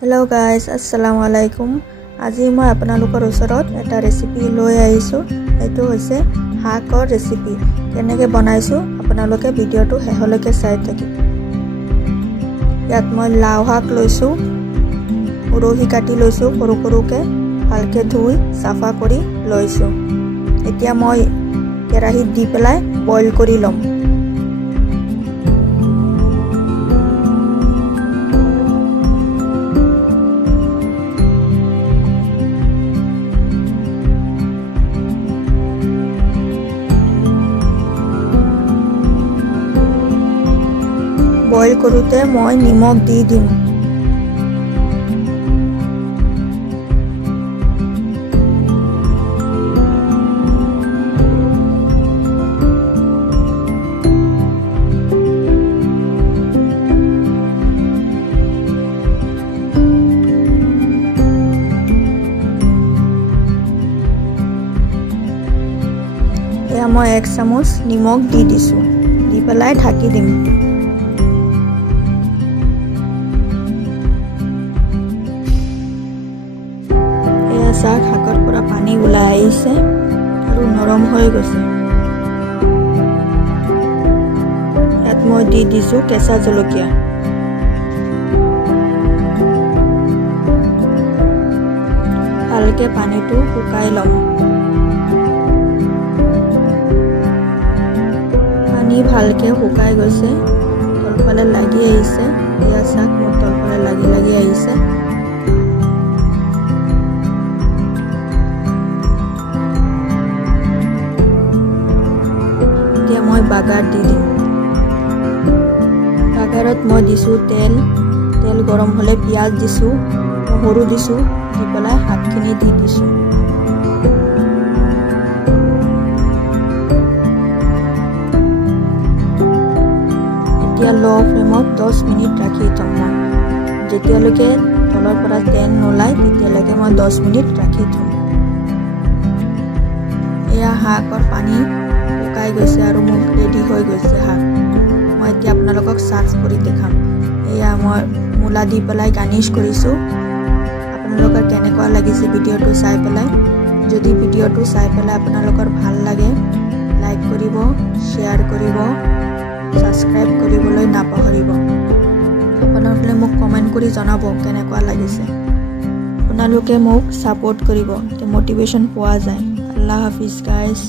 Hello' guys আসসালামু আলাইকুম আজি মই আপোনালোকৰ ওচৰত এটা ৰেচিপি লৈ আহিছোঁ। এইটো হৈছে শাকৰ ৰেচিপি কেনেকৈ বনাইছোঁ, আপোনালোকে ভিডিঅ'টো শেষলৈকে চাই থাকিব। ইয়াত মই লাও শাক লৈছোঁ, উৰহি কাটি লৈছোঁ সৰু সৰুকৈ, ভালকৈ ধুই চাফা কৰি লৈছোঁ। এতিয়া মই কেৰাহীত দি পেলাই বইল কৰি ল'ম। বইল কৰোঁতে মই নিমখ দি দিম এয়া মই এক চামুচ নিমখ দি দিছোঁ। দি পেলাই ঢাকি দিম। চাহ শাকৰ পৰা পানী ওলাই আহিছে আৰু নৰম হৈ গৈছে। ইয়াত মই দি দিছোঁ কেঁচা জলকীয়া। ভালকৈ পানীটো শুকাই ল'ম। পানী ভালকৈ শুকাই গৈছে, তলফালে লাগি আহিছে এয়া চাক মোৰ তলফালে লাগি লাগি আহিছে। বাগাৰ দি দিম বাগাৰত মই দিছোঁ তেল তেল গৰম হ'লে পিঁয়াজ দিছোঁ নহৰু দিছোঁ দি পেলাই শাকখিনি দি দিছোঁ। এতিয়া ল' ফ্লেমত দহ মিনিট ৰাখি থ'ম। মই যেতিয়ালৈকে তলৰ পৰা তেল নোলায় তেতিয়ালৈকে মই দহ মিনিট ৰাখি থ'ম। এয়া শাকৰ পানী। শুকাই গৈছে আৰু মোক ৰেডি হৈ গৈছে শাক মই এতিয়া আপোনালোকক চাৰ্ভ কৰি দেখাম। এয়া মই মূলা দি পেলাই গাৰ্নিছ কৰিছোঁ। আপোনালোকৰ কেনেকুৱা লাগিছে ভিডিঅ'টো চাই পেলাই। যদি ভিডিঅ'টো চাই পেলাই আপোনালোকৰ ভালো লাগে লাইক কৰিব শ্বেয়াৰ কৰিব ছাবস্ক্ৰাইব কৰিবলৈ নাপাহৰিব। আপোনালোকে মোক কমেণ্ট কৰি জনাব কেনেকুৱা লাগিছে। আপোনালোকে মোক ছাপোৰ্ট কৰিব মটিভেশ্যন পোৱা যায়। আল্লাহ হাফিজ গাইজ